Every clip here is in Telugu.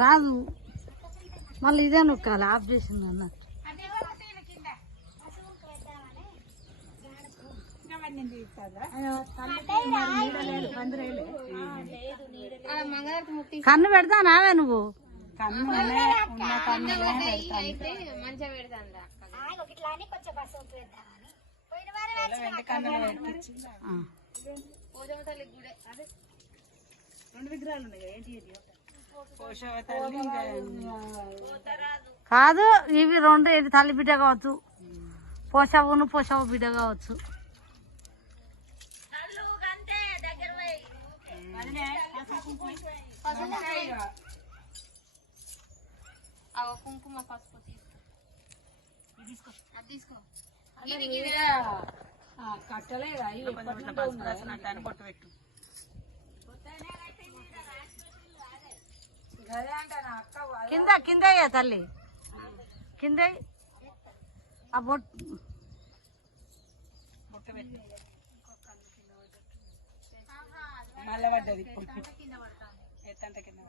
రాదు మళ్ళీ ఇదే నొక్కాలి ఆఫ్ చేసింది అన్నట్టు. కన్ను పెడతా నావే నువ్వు కాదు ఇవి రెండు ఇది తల్లి బిడ్డ కావచ్చు. పోషవును పోషవ బిడ్డ కావచ్చు. కుంకుమ పసుపు తీసుకో తీసుకో కట్టలేదా ఇవి ఎప్పటి నుండో ఉన్నాయి. అదే అంటాను అక్క వాళ్ళు కింద కింద తల్లి కింద. ఆ బొట్ మళ్ళా పడ్డది ఎత్తంటే కింద.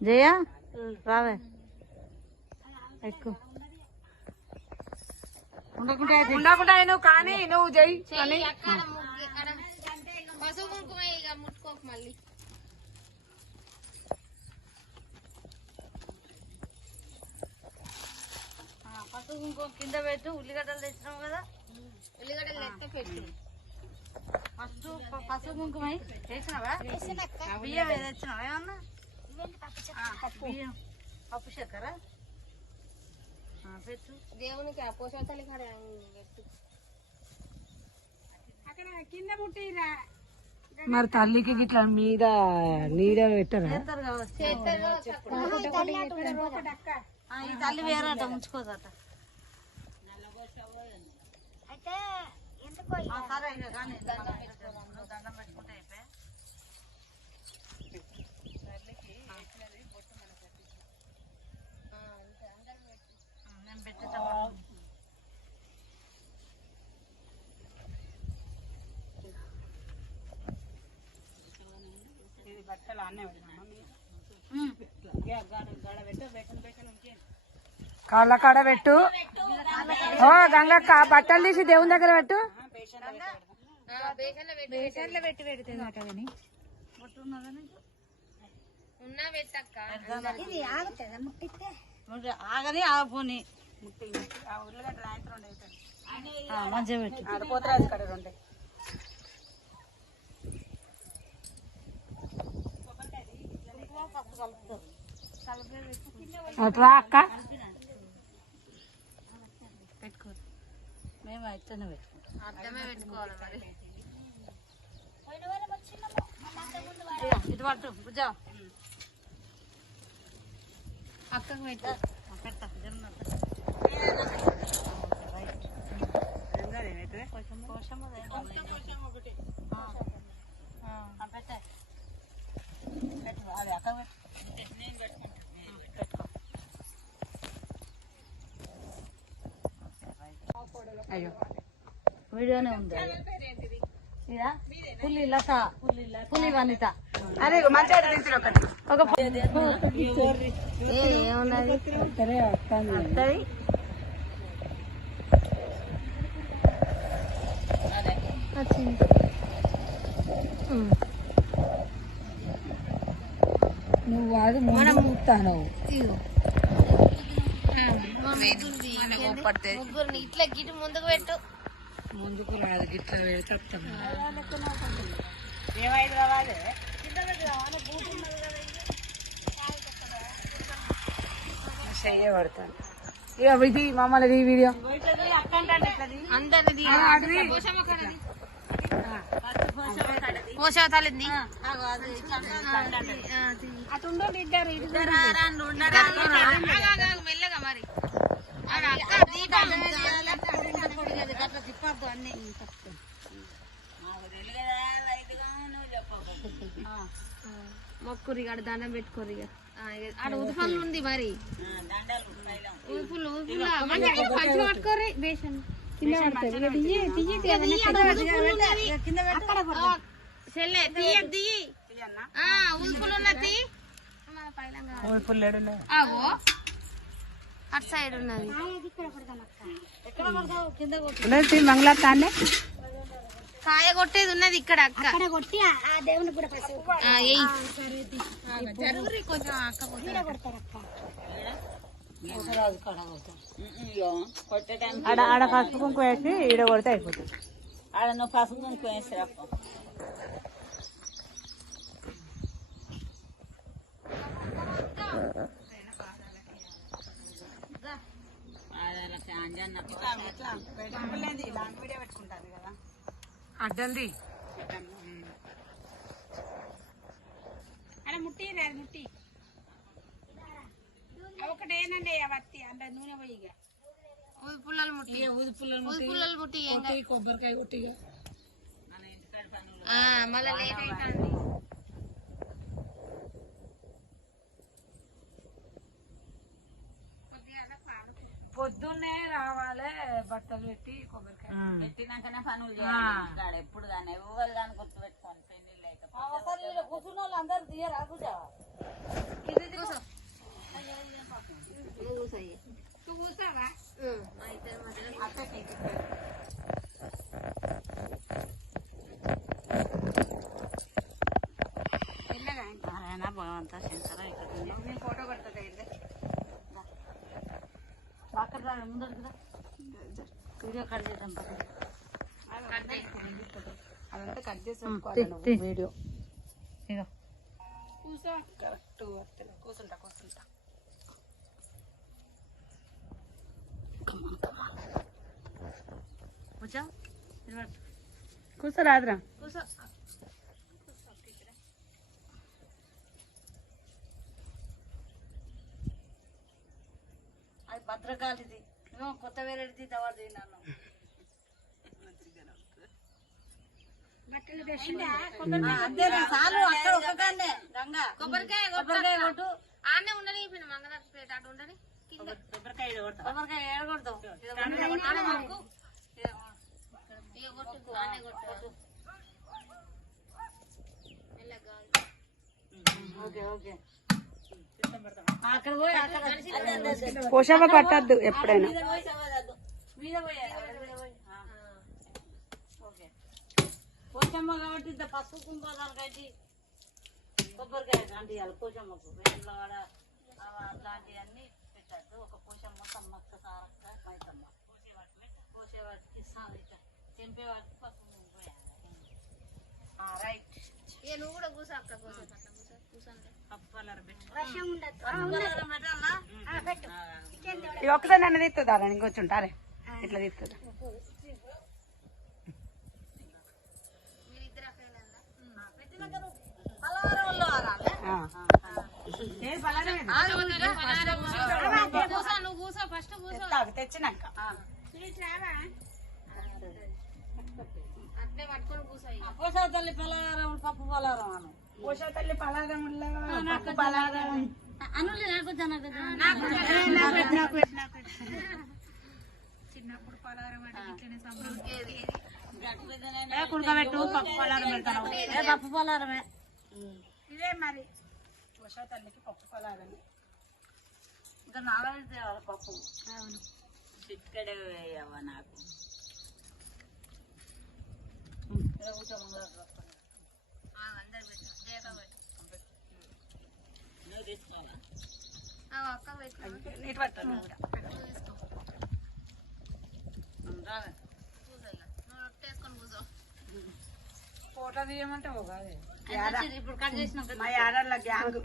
జయ రావే ఎక్కువ ఉండకుండా నువ్వు కానీ నువ్వు జై పసుపు కుంకుమ ఇక ముట్టుకోకు మళ్ళీ. ఆ, పసుపు ఇంకో కింద పెట్టు ఉల్లిగడ్డలు తెచ్చినావు కదా. ఉల్లిగడ్డలు లెక్క పెట్టు. ఫస్ట్ పసుపు కుంకుమ. వేసినావా బియ్యం ఏది తెచ్చినావా ఏమన్నా? పప్పు చక్కెర? పెట్టు. దేవునికి ఆ పోషవతలి కాడ పెట్టు. మరి తల్లికి గిట్లా మీద నీడ పెట్టరా? ఈ తల్లి వేరట ఉంచుకోదట ఆ, సరే దండం అన్నే కాళ్ళ కాడ పెట్టు. ఓ గంగక్క బట్టలు తీసి దేవుని దగ్గర పెట్టు. బేసన్లో పెట్టి ఆగని ఆగపోని. ఆ, మంచిగా పెట్టు. పోతరాజు కాడ రెండు. అట్లా అక్క? పెట్టుకో. మేము ఇట్లనే పెట్టుకుంటాం. అర్థమే పెట్టుకోవాలి మరి. ఇది పట్టు బుజ్జా అక్కకు పెట్టు. పెడతా. అక్క. పెట్టు. అయ్యో. వీడియోనే ఉంది పులి లత. పులి వనిత. అదే మంచిగా ఒకటి. ఒక ఏమున్నది? వస్తుంది వచ్చింది నువ్వు అది మనం చూస్తాను ముగ్గురిని ఇట్లా గిటి ముందుకు పెట్టు. ముందుకు రాదు గిట్ల చెప్తాను చెయ్యబడతాను ఇక ఇది మమ్మల్ని ఈ వీడియో. అందరిది పోషవతలింది మెల్లగా మరి తిప్పద్దు అన్ని మొక్కురి ఆడ దండం పెట్టుకోరు ఇక ఆడ ఉదుపల్లు ఉంది మరి ఉదుపులు ఉదుపులు మంచిగా పంచి పట్టుకోరి బేషన్ తీయ ఆ, ఉదుపులు ఉన్నది ఆగో అటు సైడ్ ఉన్నది. మంగళాన్ని కాయ కొట్టేది ఉన్నది ఇక్కడ అక్క. కొట్టి ఆ దేవుని కూడా కొంచెం అక్క. ఆడ ఆడ పసుపు కుంకుమ వేసి ఈడ కొడితే అయిపోతుంది. ఆడ నువ్వు పసుపు కుంకుమ వేసిరా అడ్డంది. పుల్లలు ముట్టి. ఊది పుల్లలు ముట్టి? ఏం కాదు. కొబ్బరికాయ కొట్టిగా ఆ, మళ్ళా లేట్ అవుతుంది పొద్దున్నే రావాలి బట్టలు పెట్టి కొబ్బరికాయ. పెట్టినాకనే పనులు చేయాలి ఎప్పుడు కానీ ఎవరు కానీ గుర్తు పెట్టుకోండి పెళ్ళి లేకపోతే కూర్చున్న వాళ్ళు అందరు తీయరా కూర్చో. నువ్వు కూసో ఇయ్య. ఉం, మా ఇద్దరి భగవంత శంకర ఇక్కడ ఫోటో పడుతుంది అక్కడ రా, వీడియో కట్ చేద్దాం అదంతా కట్ చేసి వీడియో ఇగో. కరెక్ట్ కూర్చుంటా కూర్చుంటా కూసో అది భద్రకాళిది నువ్వు కొత్త వేరేది తవాడు నన్ను. అంతేనా చాలు అక్కడ ఒక్కగానే గంగా కొబ్బరికాయ కొబ్బరికాయ కొట్టు. ఆనే ఉండని అటు ఉండని. కొబ్బరికాయ కొబ్బరికాయ అదే. పోషాప పట్టద్దు ఎప్పుడైనా. పోచమ్మ కాబట్టి ఇంత పసుపు కుంభాలు కట్టి కొబ్బరికాయ వేములవాడ అవ- అట్లాంటివన్నీ పెట్టద్దు. ఒక పోచమ్మ సమ్మక్క సారక్క మైతమ్మ పోసేవాటికి తెంపేవాటికి రైట్. నువ్వు కూడా కూసో అక్క కూసో. ఒక్కటే నన్ను తీస్తుందా ఇంకొచ్చుంటారే ఇట్లా తీస్తుందా మీరిద్దరు తెచ్చినాక. పోసా తల్లి పలహారం పప్పు పలహారం అను. పోషా తల్లి పలాదముల్లో పప్పు అనులే నాకు నాకు చిన్నప్పుడు పలారం అంటే ఇట్లనే కుడకబెట్టు పప్పు పలారం పెడతాను. ఏ పప్పు పలారమే. ఇదే మరి. పోషా తల్లికి పప్పు పలారం ఇంకా నాలుగు తేవాలి పప్పు. చిట్కడే వేయవ్వ నాకు? నీటి పట్టాను తీసుకో. రావే. కూసో ఫోటో తీయమంటే ఇప్పుడు కట్ చేసినాం మా యాడర్ల గ్యాంగ్.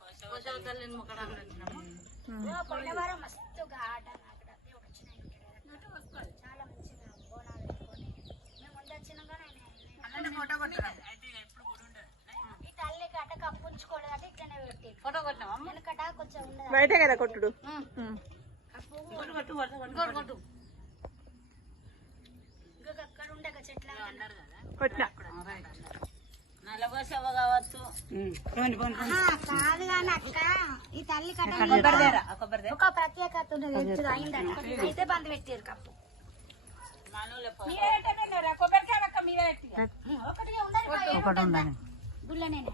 పోషవ తల్లిని ముక్కడానికి పెట్టినాము మస్తు ఘాట్ అన్న అక్కడ దేవుడు వచ్చిన చాలా మంచిగా బోనాలు పెట్టుకొని. మేము ముందు వచ్చినాక ఫోటో బయటే కదా కొట్టుడు? కొట్టు కొట్టు. కొట్టు కొట్టు ఇంకా అక్కడ ఉండక చెట్ల కొట్టిన కాదు కానీ అక్క. ఈ తల్లి ఒక ప్రత్యేకత ఉన్నది అయిందట అయితే బంద్ పెట్టారు కప్పు. ఉండాలి ఒకటి ఉందని. గుళ్ళనేనే